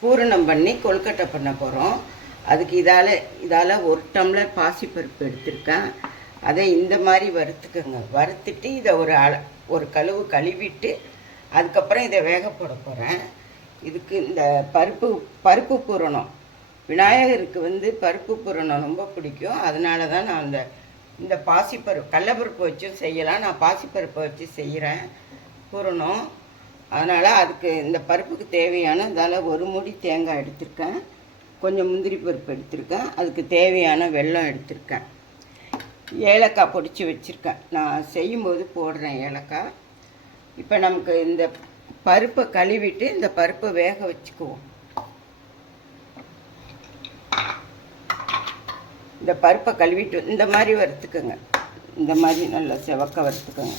பூரணம் பண்ணி கொழுக்கட்டை பண்ண போகிறோம். அதுக்கு இதால் 1 டம்ளர் பாசிப்பருப்பு எடுத்திருக்கேன். அதை இந்த மாதிரி வறுத்துக்கோங்க. வறுத்துட்டு இதை ஒரு கழுவிட்டு அதுக்கப்புறம் இதை வேக போட போகிறேன். இதுக்கு இந்த பருப்பு பூரணம், விநாயகருக்கு பருப்பு பூரணம் ரொம்ப பிடிக்கும். அதனால தான் நான் இந்த பாசிப்பருப்பு, கடலைப்பருப்பு வச்சும் செய்யலாம். நான் பாசிப்பருப்பை வச்சு செய்கிறேன் பூரணம். அதனால் அதுக்கு இந்த பருப்புக்கு தேவையான இதால் 1 மூடி தேங்காய் எடுத்திருக்கேன், கொஞ்சம் முந்திரி பருப்பு எடுத்திருக்கேன், அதுக்கு தேவையான வெல்லம் எடுத்திருக்கேன், ஏலக்காய் பொடிச்சு வச்சுருக்கேன். நான் செய்யும்போது போடுறேன் ஏலக்காய். இப்போ நமக்கு இந்த பருப்பை கழுவிட்டு இந்த பருப்பை வேக வச்சுக்குவோம். இந்த பருப்பை கழுவிட்டு இந்த மாதிரி வறுத்துக்கோங்க. இந்த மாதிரி நல்லா செவக்க வறுத்துக்கோங்க.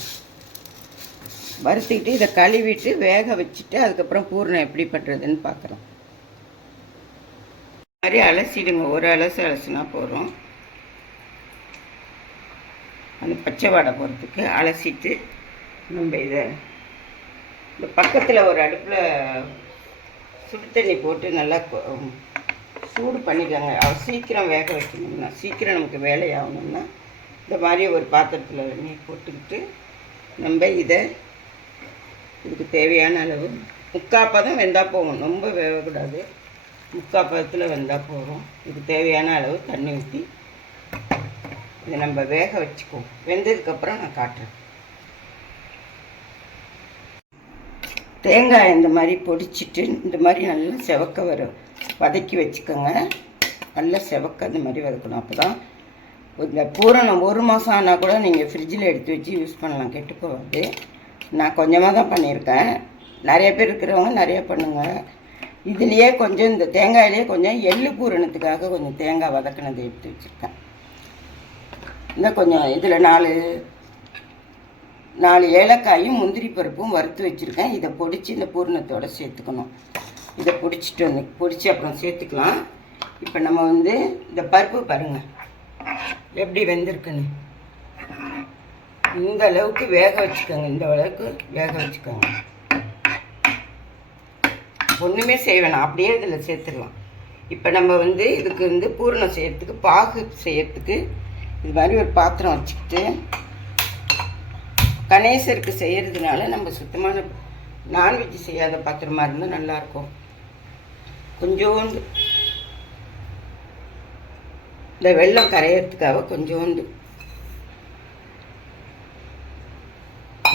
வறுத்துக்கிட்டு இதை கழுவிட்டு வேக வச்சுட்டு அதுக்கப்புறம் பூரணம் எப்படி பண்ணுறதுன்னு பார்க்குறோம். இந்த மாதிரி அலசிடுங்க. ஒரு அலசினா போகிறோம். அந்த பச்சை வாடை போகிறதுக்கு அலசிட்டு நம்ம இதை இந்த பக்கத்தில் ஒரு அடுப்பில் சுடு தண்ணி போட்டு நல்லா சூடு பண்ணிக்கோங்க. சீக்கிரம் வேக வைக்கணும்னா, சீக்கிரம் நமக்கு வேலையாகணும்னா இந்த மாதிரி ஒரு பாத்திரத்தில் நீர் போட்டுக்கிட்டு நம்ம இதுக்கு தேவையான அளவு 3/4 பதம் வெந்தால் போகும். ரொம்ப வேகக்கூடாது. 3/4 பதத்தில் வெந்தால் போகும். இதுக்கு தேவையான அளவு தண்ணி ஊற்றி இதை நம்ம வேக வச்சுக்குவோம். வெந்ததுக்கப்புறம் நான் காட்டுறேன். தேங்காய் இந்த மாதிரி பொடிச்சிட்டு இந்த மாதிரி நல்லா செவக்க வதக்கி வச்சுக்கோங்க. நல்லா செவக்க இந்த மாதிரி வதக்கணும். அப்போ தான் இந்த பூரணம் 1 மாதம் ஆனால் கூட நீங்கள் ஃப்ரிட்ஜில் எடுத்து வச்சு யூஸ் பண்ணலாம், கெட்டு போகாது. நான் கொஞ்சமாக தான் பண்ணியிருக்கேன். நிறைய பேர் இருக்கிறவங்க நிறைய பண்ணுங்கள். இதுலேயே கொஞ்சம் இந்த தேங்காயிலே கொஞ்சம் எள்ளு பூரணத்துக்காக கொஞ்சம் தேங்காய் வதக்கினதை எடுத்து வச்சுருக்கேன். இன்னும் கொஞ்சம் இதில் 4 ஏலக்காயும் முந்திரி பருப்பும் வறுத்து வச்சுருக்கேன். இதை பொடிச்சு இந்த பூரணத்தோடு சேர்த்துக்கணும். இதை பொடிச்சு அப்புறம் சேர்த்துக்கலாம். இப்போ நம்ம இந்த பருப்பு பாருங்கள் எப்படி வெந்திருக்குன்னு. இந்த அளவுக்கு வேக வச்சுக்கோங்க. இந்த அளவுக்கு வேக வச்சுக்கோங்க. ஒன்றுமே செய்ய வேணாம், அப்படியே இதில் சேர்த்துடலாம். இப்போ நம்ம இதுக்கு பூரணம் செய்யறதுக்கு, பாகு செய்யறதுக்கு இது மாதிரி ஒரு பாத்திரம் வச்சுக்கிட்டு, கணேசருக்கு செய்கிறதுனால நம்ம சுத்தமான நான்வெஜ் செய்யாத பாத்திரமாக இருந்தால் நல்லாயிருக்கும். கொஞ்சோண்டு இந்த வெல்லம் கரையிறதுக்காக கொஞ்சோண்டு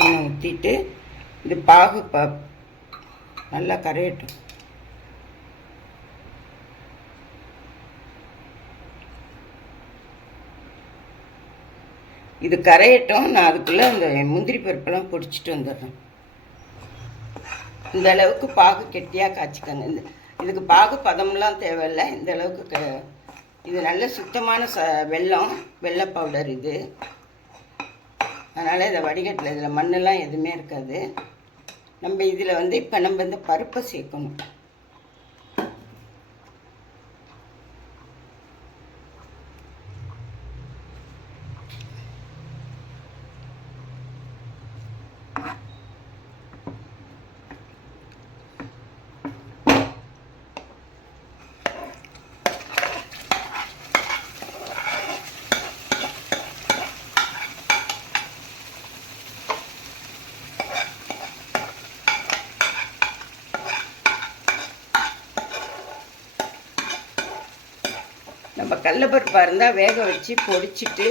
ஊற்றிட்டு இது பாகு நல்லா கரையட்டும். இது கரையட்டும். நான் அதுக்குள்ளே இந்த முந்திரி பருப்பெல்லாம் பொடிச்சிட்டு வந்துடுறேன். இந்த அளவுக்கு பாகு கெட்டியாக காய்ச்சிக்கங்க. இதுக்கு பாகு பதம்லாம் தேவையில்லை. இந்த அளவுக்கு இது நல்ல சுத்தமான வெல்ல பவுடர் இது. அதனால் இதை வடிகட்டில் இதில் மண்ணெல்லாம் எதுவுமே இருக்காது. நம்ம இதில் இப்போ நம்ம இந்த பருப்பை சேர்க்கணும். நம்ம கடலைப்பருப்பாக இருந்தால் வேக வச்சு பொடிச்சிட்டு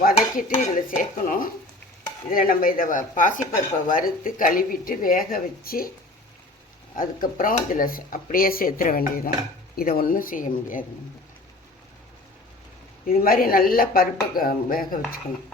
வதக்கிட்டு இதில் சேர்க்கணும். இதில் நம்ம இதை பாசிப்பருப்பை வறுத்து கழுவிட்டு வேக வச்சு அதுக்கப்புறம் இதில் அப்படியே சேர்த்துட வேண்டியதுதான். இதை ஒன்றும் செய்ய முடியாது. நம்ம இது மாதிரி நல்லா பருப்பை வேக வச்சுக்கணும்.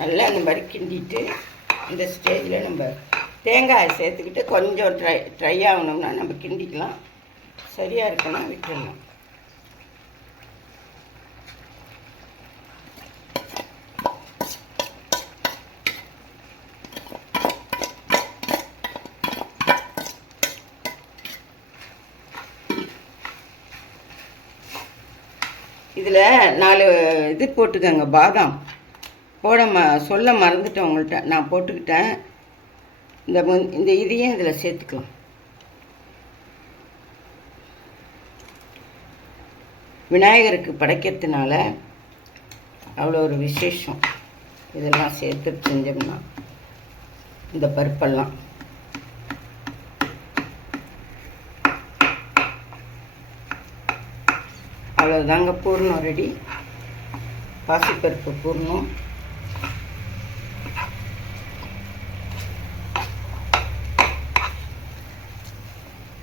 நல்லா இந்த மாதிரி கிண்டிட்டு இந்த ஸ்டேஜில் நம்ம தேங்காயை சேர்த்துக்கிட்டு கொஞ்சம் ட்ரை ஆகணும்னா நம்ம கிண்டிக்கலாம். சரியாக இருக்குன்னா விட்டுடலாம். இதில் 4 இது போட்டுக்கோங்க, பாதாம் சொல்ல மறந்துட்டேன் உங்கள்கிட்ட. நான் போட்டுக்கிட்டேன். இந்த இதையும் இதில் சேர்த்துக்கலாம். விநாயகருக்கு படைக்கிறதுனால அவ்வளோ ஒரு விசேஷம். இதெல்லாம் சேர்த்து செஞ்சோம்னா இந்த பருப்பெல்லாம் அவ்வளோதாங்க. பூர்ணம் ரெடி. பாசிப்பருப்பு பூர்ணம்.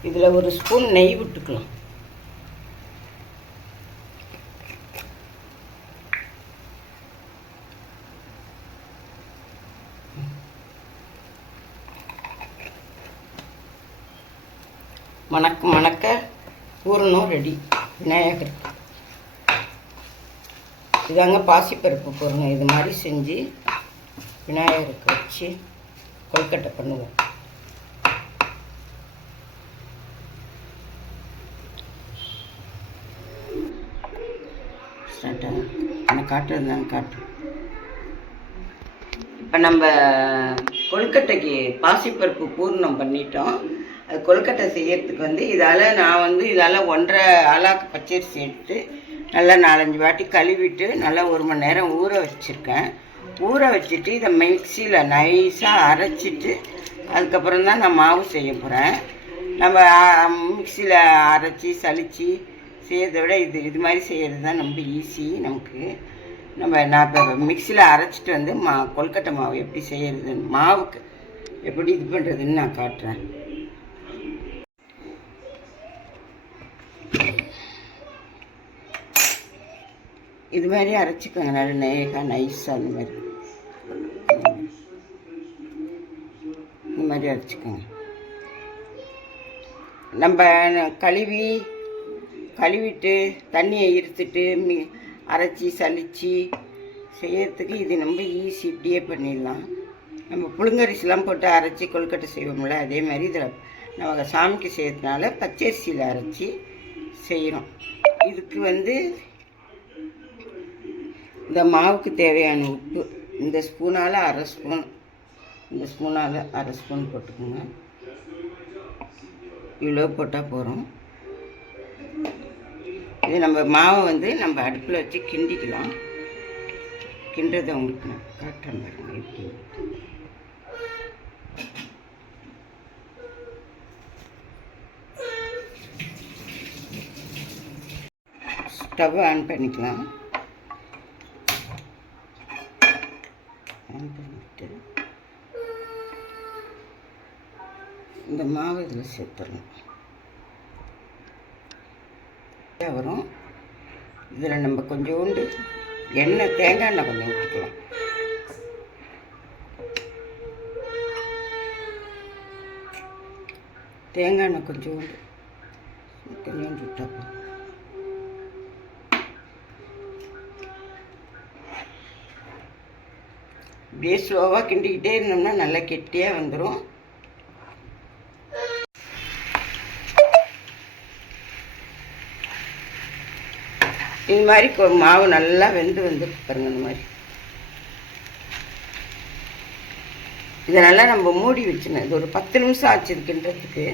இதில் ஒரு ஸ்பூன் நெய் விட்டுக்கலாம். மணக்க பூரணம் ரெடி விநாயகருக்கு. இதாங்க பாசிப்பருப்பு பூரணம். இது மாதிரி செஞ்சு விநாயகருக்கு வச்சு கொழுக்கட்டை பண்ணுவோம். நான் காட்டுறது தான் காட்டுறேன். இப்போ நம்ம கொழுக்கட்டைக்கு பாசிப்பருப்பு பூர்ணம் பண்ணிட்டோம். அது கொழுக்கட்டை செய்யறதுக்கு இதால் 1.5 ஆலாக்கு பச்சரிசி எடுத்து நல்லா 4-5 வாட்டி கழுவிட்டு நல்லா 1 மணி நேரம் ஊற வச்சுருக்கேன். ஊற வச்சுட்டு இதை மிக்சியில் நைஸாக அரைச்சிட்டு அதுக்கப்புறம் தான் நான் மாவு செய்ய போகிறேன். நம்ம மிக்சியில் அரைச்சி சலித்து செய்கிறத விட இது மாதிரி செய்கிறது தான் ரொம்ப ஈஸி நமக்கு. நான் இப்போ மிக்சியில் அரைச்சிட்டு கொழுக்கட்டை மாவு எப்படி செய்கிறதுன்னு, மாவுக்கு எப்படி இது பண்ணுறதுன்னு நான் காட்டுறேன். இது மாதிரி அரைச்சிக்கோங்க. நல்ல நைஸாக இந்த மாதிரி அரைச்சிக்கோங்க. நம்ம கழுவிட்டு தண்ணியை இருத்துட்டு அரைச்சி சலித்து செய்யறதுக்கு இது ரொம்ப ஈஸி. இப்படியே பண்ணிடலாம். நம்ம புழுங்கரிசிலாம் போட்டு அரைச்சி கொழுக்கட்டை செய்வோம்ல, அதே மாதிரி இதில் நம்ம சாமிக்கு செய்யறதுனால பச்சரிசியில் அரைச்சி செய்கிறோம். இதுக்கு இந்த மாவுக்கு தேவையான உப்பு இந்த ஸ்பூனால் 1/2 ஸ்பூன், இந்த ஸ்பூனால் 1/2 ஸ்பூன் போட்டுக்கோங்க. இவ்வளோ போட்டால் போகிறோம். இது நம்ம மாவை நம்ம அடுப்பில் வச்சு கிண்டிக்கலாம். கிண்டுறதை உங்களுக்கு நான் காட்டுறேன் பாருங்க எப்படி. ஸ்டவ் ஆன் பண்ணிக்கலாம். ஆன் பண்ணிட்டு இந்த மாவு இதில் சேர்த்துடணும். வரும். இதில் நம்ம கொஞ்சோண்டு தேங்காய் எண்ணெய் கொஞ்சம் ஊற்றிக்கலாம். தேங்காய் எண்ணெய் கொஞ்சோண்டு விட்டப்போ இப்படியே ஸ்லோவாக கிண்டிக்கிட்டே இருந்தோம்னா நல்லா கெட்டியாக வந்துடும். இது மாதிரி மாவு நல்லா வெந்து பாருங்க. இந்த மாதிரி இதை நல்லா நம்ம மூடி வச்சுனேன். இது ஒரு 10 நிமிஷம் ஆச்சு இருக்கின்றதுக்கு.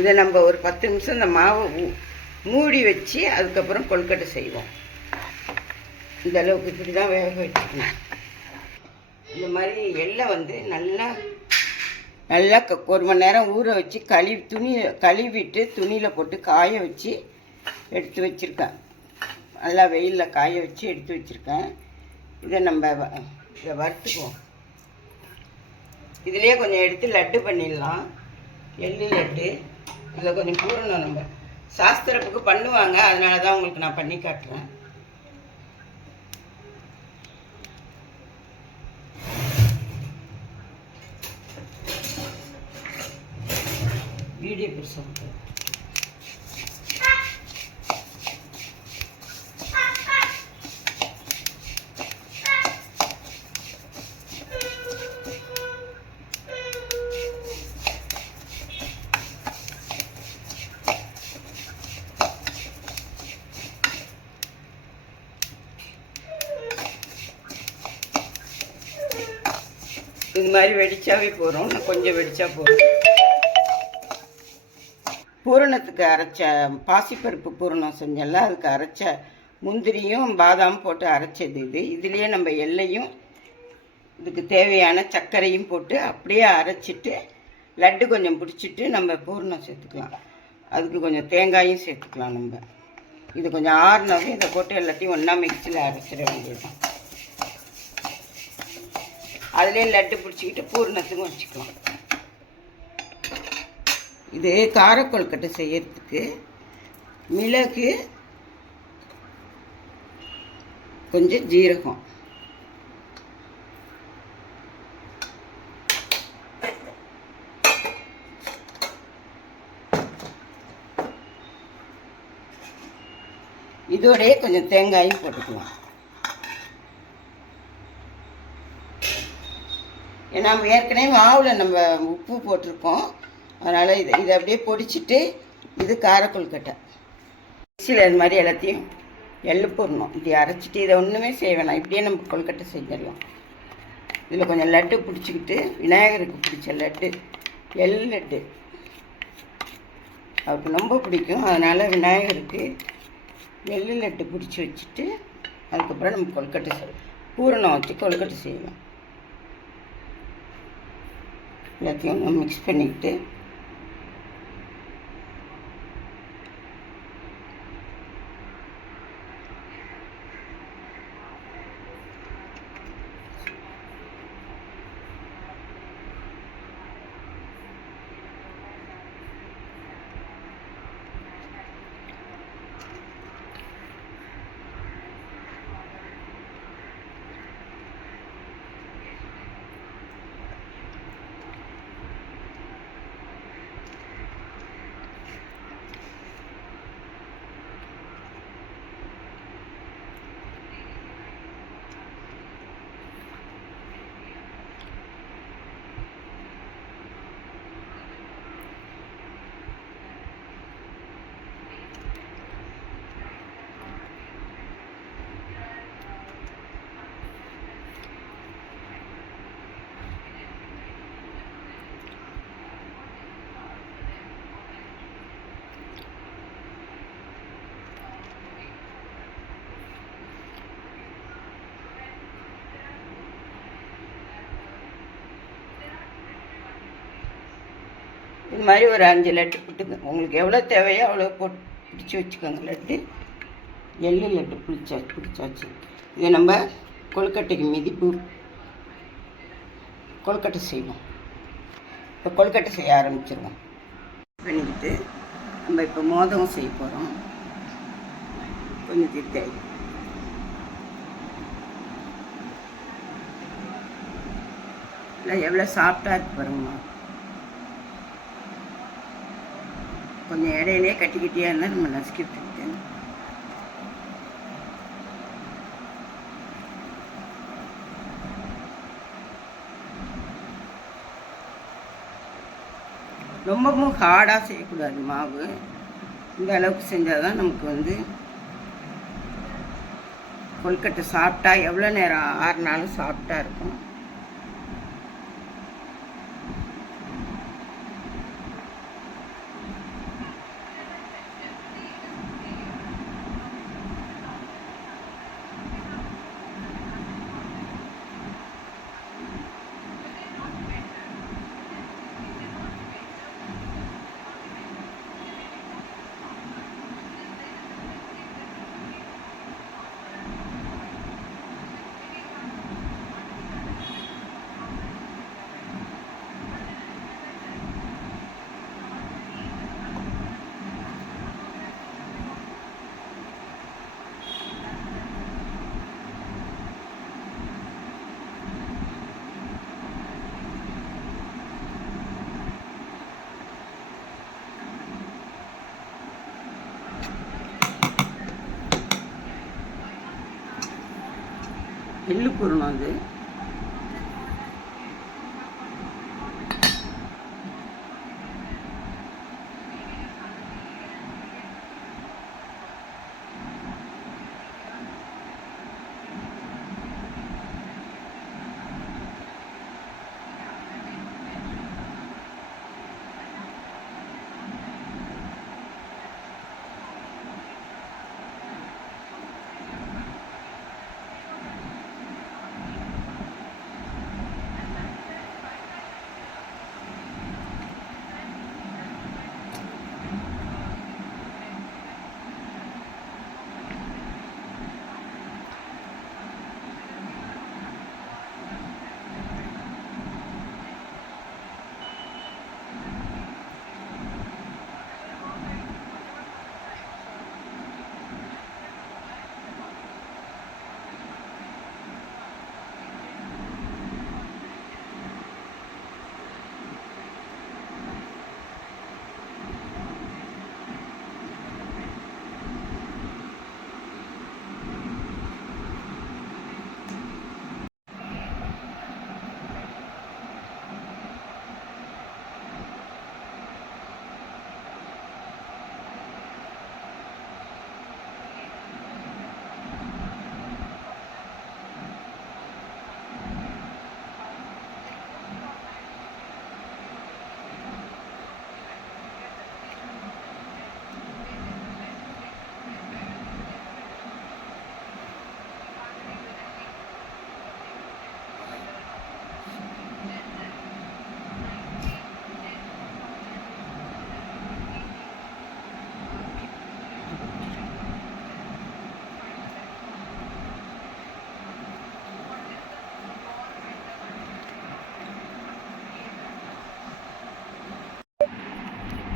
இதை நம்ம ஒரு 10 நிமிஷம் இந்த மாவை மூடி வச்சு அதுக்கப்புறம் கொழுக்கட்டை செய்வோம். இந்த அளவுக்கு இப்படி தான் வேக வச்சுக்கணும். இந்த மாதிரி எள்ளை நல்லா 1 மணி நேரம் ஊற வச்சு கழுவிட்டு துணியில் போட்டு காய வச்சு எடுத்து வச்சுருக்கேன். நல்லா வெயிலில் காய வச்சு எடுத்து வச்சுருக்கேன். இதை வறுத்துக்குவோம். இதிலே கொஞ்சம் எடுத்து லட்டு பண்ணிடலாம். எள்ளு லட்டு. இதில் கொஞ்சம் பூரணம் நம்ம சாஸ்திரப்புக்கு பண்ணுவாங்க, அதனால தான் உங்களுக்கு நான் பண்ணி காட்டுறேன். வீடியோ பெருசாக இது மாதிரி வெடிச்சாவே போகிறோம். நான் கொஞ்சம் வெடிச்சா போதும். பூரணத்துக்கு அரைச்ச பாசிப்பருப்பு பூரணம் செஞ்சல, அதுக்கு அரைச்ச முந்திரியும் பாதாம் போட்டு அரைச்சது இது. இதுலேயே நம்ம எல்லையும் இதுக்கு தேவையான சர்க்கரையும் போட்டு அப்படியே அரைச்சிட்டு லட்டு கொஞ்சம் பிடிச்சிட்டு நம்ம பூரணம் சேர்த்துக்கலாம். அதுக்கு கொஞ்சம் தேங்காயும் சேர்த்துக்கலாம். நம்ம இது கொஞ்சம் ஆறுனாவே இதை போட்டு எல்லாத்தையும் ஒன்றா மிக்சியில் அரைச்சிட வேண்டியதுதான். அதுலேயே லட்டு பிடிச்சிக்கிட்டு பூரணத்துக்கும் வச்சுக்கலாம். இது காரக்கொழுக்கட்டை செய்யறதுக்கு மிளகு, கொஞ்சம் ஜீரகம், இதோடய கொஞ்சம் தேங்காயும் போட்டுக்கலாம். ஏன்னா ஏற்கனவே மாவில் நம்ம உப்பு போட்டிருக்கோம். அதனால் இதை அப்படியே பொடிச்சிட்டு இது காரக்கொழுக்கட்டை மிக்சியில் இது மாதிரி எல்லாத்தையும் எள்ளு போடணும். இப்படி அரைச்சிட்டு இதை ஒன்றுமே செய்ய வேணாம், இப்படியே நம்ம கொழுக்கட்டை செஞ்சிடலாம். இதில் கொஞ்சம் லட்டு பிடிச்சிக்கிட்டு விநாயகருக்கு பிடிச்ச லட்டு எள் லட்டு அவருக்கு ரொம்ப பிடிக்கும். அதனால் விநாயகருக்கு எள்ளு லட்டு பிடிச்சி வச்சுட்டு அதுக்கப்புறம் நம்ம கொழுக்கட்டை செய்யலாம். பூரணம் வச்சு கொழுக்கட்டை செய்யலாம். எல்லாத்தையும் நம்ம மிக்ஸ் பண்ணிக்கிட்டு இது மாதிரி ஒரு 5 லட்டு போட்டுங்க. உங்களுக்கு எவ்வளோ தேவையோ அவ்வளோ போட்டு பிடிச்சி வச்சுக்கோங்க. லட்டு எள்ளு லட்டு பிடிச்சாச்சு. இதை நம்ம கொழுக்கட்டைக்கு மிதிப்பு கொழுக்கட்டை செய்வோம். இப்போ கொழுக்கட்டை செய்ய ஆரம்பிச்சிருவோம். பண்ணிக்கிட்டு நம்ம இப்போ மோதகம் செய்ய போகிறோம். கொஞ்சம் தேவை. இல்லை எவ்வளோ சாஃப்டாக இருக்கு பாருங்கம்மா. கொஞ்சம் இடையிலே கட்டிக்கிட்டே இருந்தால் நம்ம நசுக்கிட்டு ரொம்பவும் ஹார்டாக செய்யக்கூடாது. மாவு இந்த அளவுக்கு செஞ்சால் தான் நமக்கு கொழுக்கட்டை சாப்பிட்டா எவ்வளோ நேரம் ஆறுனாலும் சாப்பிட்டா இருக்கும். எள்ளு பூரணம் அது.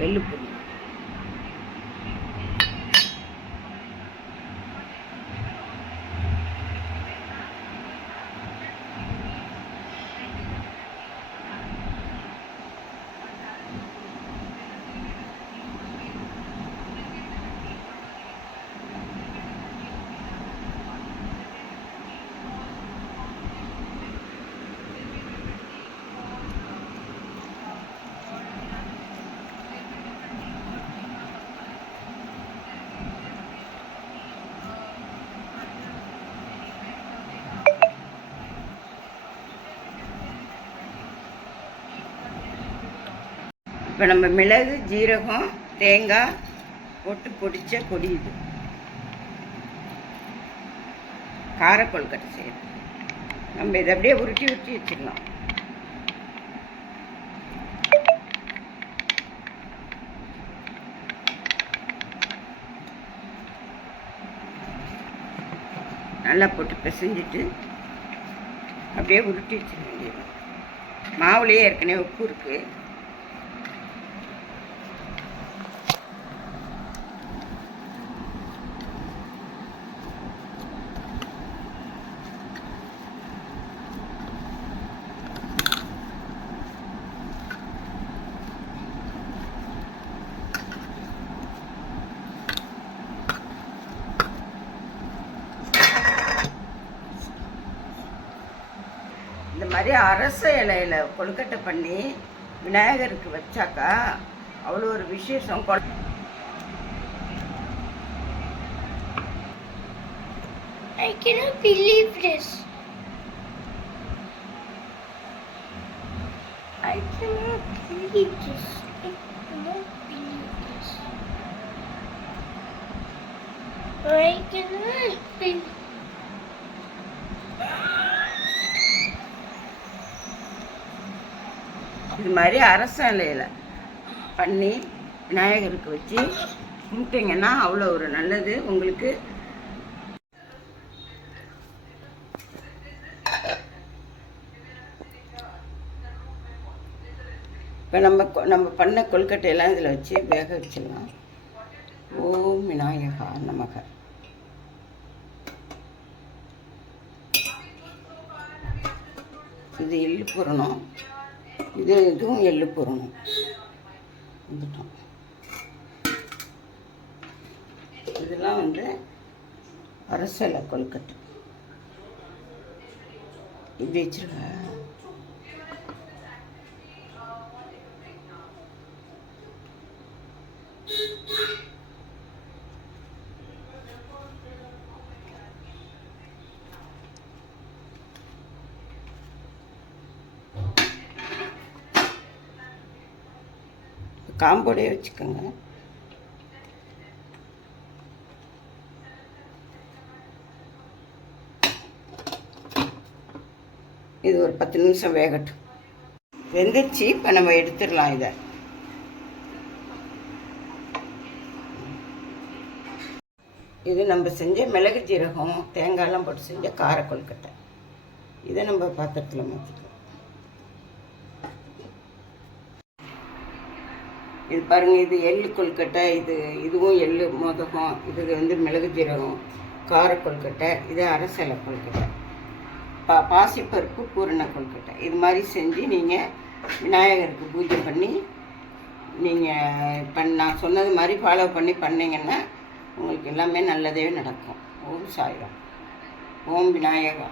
எள்ளு பொடி. இப்போ நம்ம மிளகு, ஜீரகம், தேங்காய் போட்டு பொடிச்ச பொடி இது. காரக்கொழுக்கட்டை செய்யறது. நம்ம இதை அப்படியே உருட்டி உருட்டி வச்சிடலாம். நல்லா போட்டு பிசைஞ்சிட்டு அப்படியே உருட்டி வச்சிட வேண்டியது. மாவுலேயே ஏற்கனவே உப்பு இருக்குது. இந்த மாதிரி அரச இலையில் கொழுக்கட்டை பண்ணி விநாயகருக்கு வச்சாக்கா அவ்வளோ ஒரு விசேஷம். I cannot believe this. I cannot believe this. I cannot believe this. I cannot believe. இது மாதிரி அரச இலையில் பண்ணி விநாயகருக்கு வச்சு கும்பிட்டீங்கன்னா அவ்வளோ ஒரு நல்லது உங்களுக்கு. இப்போ நம்ம பண்ண கொழுக்கட்டையெல்லாம் இதில் வச்சு வேக வச்சிடலாம். ஓம் விநாயகா நமக. இது எள்ளு போடணும். இதுவும் எள்ளு போடணும். வந்துட்டோம். இதெல்லாம் அரசலை கொழுக்கட்டை. இப்படி வச்சிருக்க. காம்போடே வச்சுக்கோங்க. இது ஒரு 10 நிமிஷம் வேகட்டும். வெந்துச்சு. இப்போ நம்ம எடுத்துடலாம். இதை இது நம்ம செஞ்ச மிளகு, ஜீரகம், தேங்காயெல்லாம் போட்டு செஞ்ச கார கொழுக்கட்டை. இதை நம்ம பாத்திரத்தில் மாற்றிக்கலாம். இது பாருங்கள், இது எள்ளு கொழுக்கட்டை. இதுவும் எள்ளு மோதகம். இது மிளகு, ஜீரகம், கார கொழுக்கட்டை. இது அரசலை கொழுக்கட்டை. பாசிப்பருப்பு பூரண கொழுக்கட்டை. இது மாதிரி செஞ்சு நீங்கள் விநாயகருக்கு பூஜை பண்ணி நீங்கள் நான் சொன்னது மாதிரி ஃபாலோ பண்ணி பண்ணிங்கன்னா உங்களுக்கு எல்லாமே நல்லதே நடக்கும். ஓம் சாய்ராம். ஓம் விநாயகா.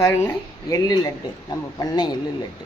பாருங்கள், எள்ளு லட்டு. நம்ம பண்ண எள்ளு லட்டு.